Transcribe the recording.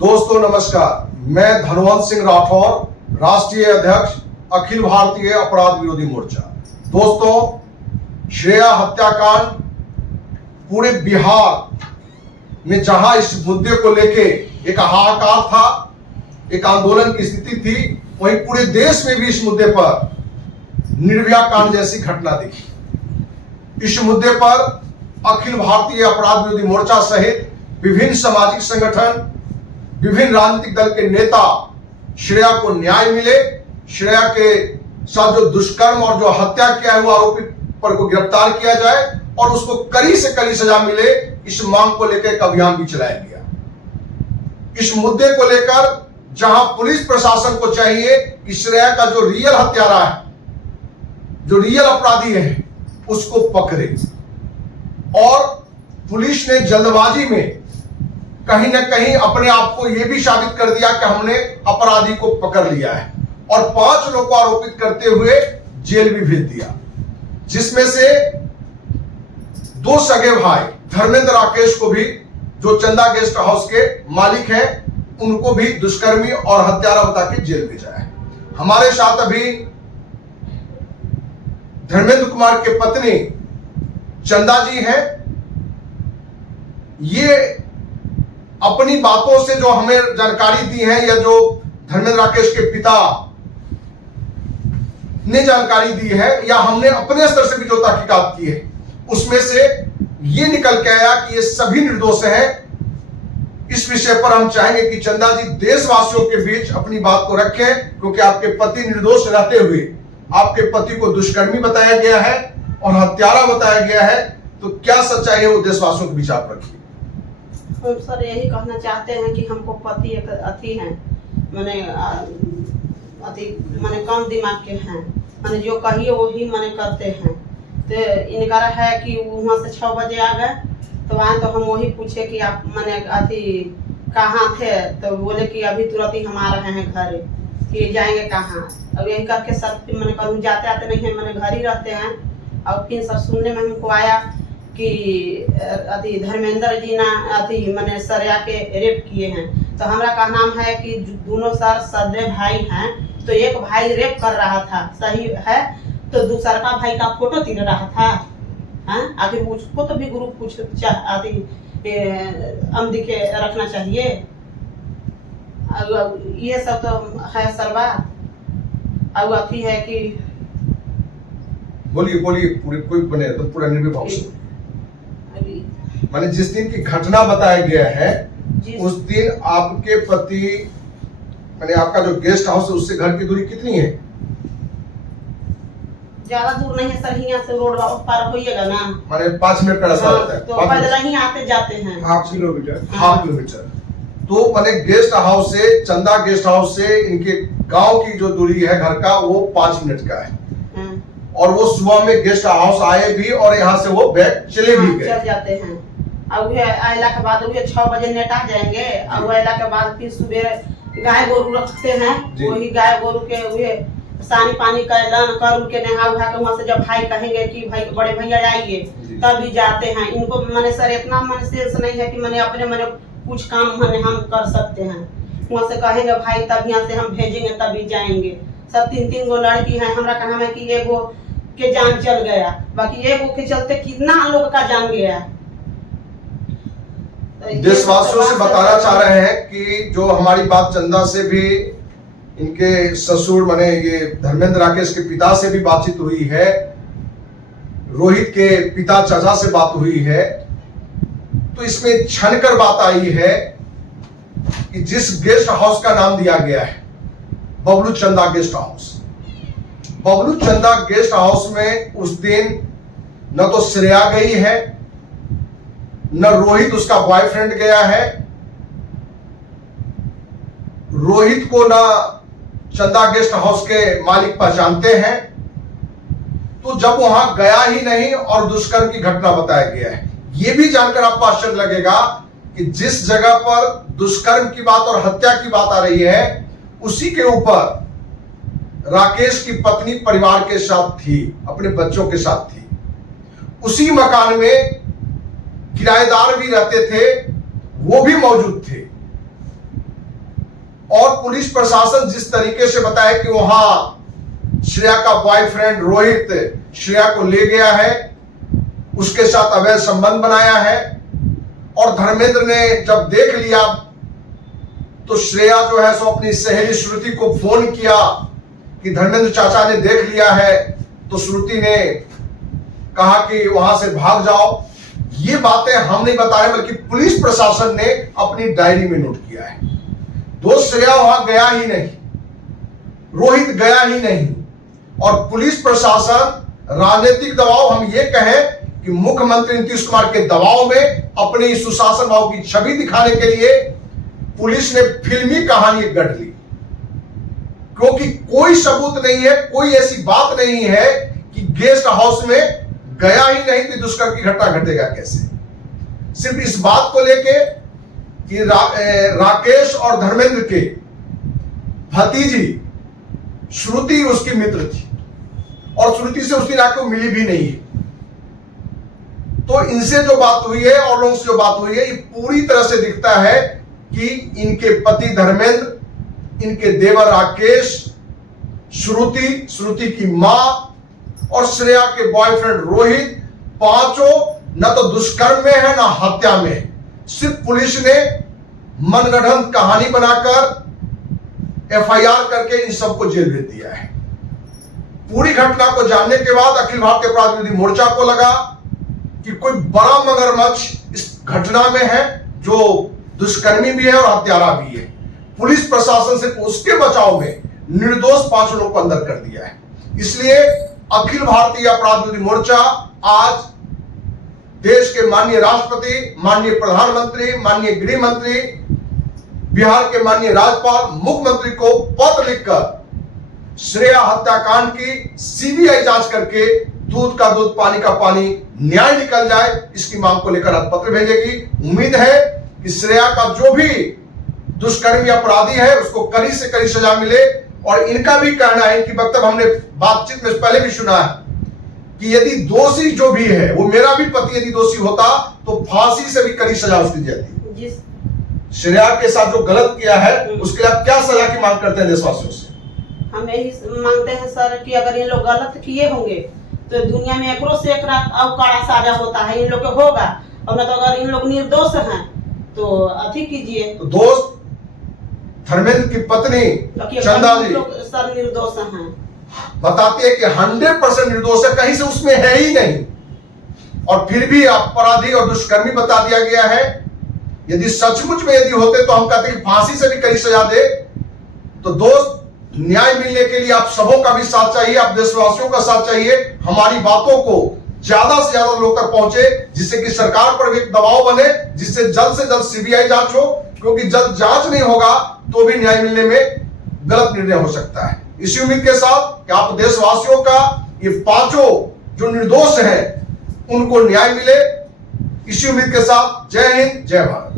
दोस्तों नमस्कार, मैं धनवंत सिंह राठौर, राष्ट्रीय अध्यक्ष अखिल भारतीय अपराध विरोधी मोर्चा। दोस्तों, श्रेया हत्याकांड पूरे बिहार में जहां इस मुद्दे को लेके एक हाहाकार था, एक आंदोलन की स्थिति थी, वहीं पूरे देश में भी इस मुद्दे पर निर्भया कांड जैसी घटना दिखी। इस मुद्दे पर अखिल भारतीय अपराध विरोधी मोर्चा सहित विभिन्न सामाजिक संगठन, विभिन्न राजनीतिक दल के नेता श्रेया को न्याय मिले, श्रेया के साथ जो दुष्कर्म और जो हत्या किया है वो आरोपी पर को गिरफ्तार किया जाए और उसको कड़ी से कड़ी सजा मिले, इस मांग को लेकर एक अभियान भी चलाया गया। इस मुद्दे को लेकर जहां पुलिस प्रशासन को चाहिए कि श्रेया का जो रियल हत्यारा है, जो रियल अपराधी है, उसको पकड़े, और पुलिस ने जल्दबाजी में कहीं ना कहीं अपने आप को यह भी साबित कर दिया कि हमने अपराधी को पकड़ लिया है, और 5 लोगों को आरोपित करते हुए जेल भी भेज दिया, जिसमें से 2 सगे भाई धर्मेंद्र राकेश को भी, जो चंदा गेस्ट हाउस के मालिक हैं, उनको भी दुष्कर्मी और हत्यारा बता के जेल भेजा है। हमारे साथ अभी धर्मेंद्र कुमार के पत्नी चंदा जी हैं। ये अपनी बातों से जो हमें जानकारी दी है, या जो धर्मेंद्र राकेश के पिता ने जानकारी दी है, या हमने अपने स्तर से भी जो तहकीकात की है, उसमें से ये निकल के आया कि ये सभी निर्दोष हैं। इस विषय पर हम चाहेंगे कि चंदा जी देशवासियों के बीच अपनी बात को रखें, क्योंकि आपके पति निर्दोष रहते हुए आपके पति को दुष्कर्मी बताया गया है और हत्यारा बताया गया है। तो क्या सच्चाई है वो देशवासियों के बीच आप रखिए। हम सर यही कहना चाहते हैं कि हमको पति एक अति हैं, मैंने कम दिमाग के हैं, मैंने जो कहिए वही मैंने करते हैं। तो इनका है कि वहाँ से 6 बजे आ गए, तो आए तो हम वही पूछे कि आप मैंने अति कहाँ थे, तो बोले कि अभी तुरंत ही हम आ रहे हैं घर, कि जाएंगे कहाँ। अब यही करके सर मैंने कहूँ जाते आते नहीं है, मैंने घर ही रहते हैं। और फिर सर सुनने में हमको आया कि अति धर्मेंद्र जी ना अति मैंने श्रेया के रेप किए हैं। तो हमारा का नाम है कि दोनों सर सगे भाई हैं, तो एक भाई रेप कर रहा था, सही है, तो दूसरा का भाई का फोटो तीर रहा था। आखिर उसको तो भी ग्रुप कुछ अमदी के रखना चाहिए। ये सब तो है सर बात। अब अथी है कि बोलिए पूरे कोई बने तो पूरा निर्भय भाव से माने जिस दिन की घटना बताया गया है, उस दिन आपके पति माने आपका जो गेस्ट हाउस है उससे घर की दूरी कितनी है? ज्यादा दूर नहीं है सर, यहाँ से रोड पार होइएगा ना, माने 5 मिनट का रास्ता रहता है, तो पैदल ही आते जाते हैं, हाफ किलोमीटर। तो माने गेस्ट हाउस से, चंदा गेस्ट हाउस से इनके गांव की जो दूरी है घर का, वो 5 मिनट का है। और वो सुबह में गेस्ट हाउस आए भी और यहाँ से वो बैग चले भी गए, चल जाते हैं। अब आयला के बाद 6 बजे नेट आ जाएंगे। अब आयला के बाद फिर सुबह गाय गोरू रखते हैं, वही गाय गोरू के वे सानी पानी कैलन कर उनके नहा उहा के, वहाँ से जब भाई कहेंगे कि भाई बड़े भैया आइए, तब भी जाते हैं। इनको मैंने सर इतना मन सेंस नहीं है कि मैंने अपने मैंने कुछ काम मैंने हम कर सकते हैं। वहाँ से कहेंगे भाई तब यहाँ से हम भेजेंगे तभी जाएंगे। सब 3-3 गो लड़की है, हमारा कहना है कि एगो के जान चल गया, बाकी एगो के चलते कितना लोग का जान गया। देशवासियों से बताना चाह रहे हैं कि जो हमारी बात चंदा से भी, इनके ससुर माने ये धर्मेंद्र राकेश के पिता से भी बातचीत हुई है, रोहित के पिता चाचा से बात हुई है, तो इसमें छनकर बात आई है कि जिस गेस्ट हाउस का नाम दिया गया है बबलू चंदा गेस्ट हाउस, बबलू चंदा गेस्ट हाउस में उस दिन न तो श्रेया गई है, न रोहित उसका बॉयफ्रेंड गया है। रोहित को ना चंदा गेस्ट हाउस के मालिक पहचानते हैं। तो जब वहां गया ही नहीं और दुष्कर्म की घटना बताया गया है, यह भी जानकर आपको आश्चर्य लगेगा कि जिस जगह पर दुष्कर्म की बात और हत्या की बात आ रही है, उसी के ऊपर राकेश की पत्नी परिवार के साथ थी, अपने बच्चों के साथ थी। उसी मकान में किराएदार भी रहते थे, वो भी मौजूद थे। और पुलिस प्रशासन जिस तरीके से बताया कि वहां श्रेया का बॉयफ्रेंड रोहित श्रेया को ले गया है, उसके साथ अवैध संबंध बनाया है, और धर्मेंद्र ने जब देख लिया तो श्रेया जो है सो अपनी सहेली श्रुति को फोन किया कि धर्मेंद्र चाचा ने देख लिया है, तो श्रुति ने कहा कि वहां से भाग जाओ। ये बातें हम नहीं बता रहे, बल्कि पुलिस प्रशासन ने अपनी डायरी में नोट किया है। दोस्त श्रेया वहां गया ही नहीं, रोहित गया ही नहीं, और पुलिस प्रशासन राजनीतिक दबाव, हम ये कहें कि मुख्यमंत्री नीतीश कुमार के दबाव में अपने सुशासन भाव की छवि दिखाने के लिए पुलिस ने फिल्मी कहानी गढ़ ली, क्योंकि कोई सबूत नहीं है, कोई ऐसी बात नहीं है कि गेस्ट हाउस में गया ही नहीं तो दुष्कर्म की घटना घटेगा कैसे। सिर्फ इस बात को लेके कि राकेश और धर्मेंद्र के भतीजी श्रुति उसकी मित्र थी, और श्रुति से उसकी राकेश मिली भी नहीं है। तो इनसे जो बात हुई है और लोगों से जो बात हुई है, ये पूरी तरह से दिखता है कि इनके पति धर्मेंद्र, इनके देवर राकेश, श्रुति की मां और श्रेया के बॉयफ्रेंड रोहित, पांचों न तो दुष्कर्म में है न हत्या में है। सिर्फ पुलिस ने मनगढ़ंत कहानी बनाकर एफआईआर करके इन सबको जेल भेज दिया है। पूरी घटना को जानने के बाद अखिल भारतीय अपराध विरोधी मोर्चा को लगा कि कोई बड़ा मगरमच्छ इस घटना में है, जो दुष्कर्मी भी है और हत्यारा भी है। पुलिस प्रशासन से उसके बचाव में निर्दोष 5 लोगों को अंदर कर दिया है। इसलिए अखिल भारतीय अपराध विरोधी मोर्चा आज देश के माननीय राष्ट्रपति, माननीय प्रधानमंत्री, माननीय गृह मंत्री, बिहार के माननीय राज्यपाल, मुख्यमंत्री को पत्र लिखकर श्रेया हत्याकांड की सीबीआई जांच करके दूध का दूध पानी का पानी न्याय निकल जाए, इसकी मांग को लेकर आज पत्र भेजेगी। उम्मीद है कि श्रेया का जो भी दुष्कर्मी अपराधी है उसको कड़ी से कड़ी सजा मिले। और इनका भी कहना है कि वक्तव्य हमने बातचीत में पहले भी सुना है कि यदि दोषी जो भी है, वो मेरा भी पति यदि दोषी होता तो फांसी से भी कड़ी सजा उसकी जाती। श्रेया के साथ जो गलत किया है उसके लिए आप क्या सजा की मांग करते हैं देशवासियों से? हम यही मांगते हैं सर कि अगर इन लोग गलत किए होंगे तो दुनिया में एकरो से एक और कड़ा साजा होता है, इन लोग को होगा, और न तो अगर इन लोग निर्दोष हैं तो अति कीजिए। तो दोस्त धर्मेंद्र की पत्नी चंदा जी सर निर्दोष हैं, बताती है कि 100% निर्दोष है, कहीं से उसमें है ही नहीं, और फिर भी अपराधी और दुष्कर्मी बता दिया गया है। यदि सचमुच में यदि होते तो हम कहते हैं कि फांसी से भी कड़ी सजा दे। तो दोस्त, न्याय मिलने के लिए आप सबों का भी साथ चाहिए, आप देशवासियों का साथ चाहिए। हमारी बातों को ज्यादा से ज्यादा लोग तक पहुंचे, जिससे कि सरकार पर भी एक दबाव बने, जिससे जल्द से जल्द सीबीआई जांच हो, क्योंकि जल्द जांच नहीं होगा तो भी न्याय मिलने में गलत निर्णय हो सकता है। इसी उम्मीद के साथ कि आप देशवासियों का ये 5 जो निर्दोष हैं उनको न्याय मिले, इसी उम्मीद के साथ जय हिंद, जय भारत।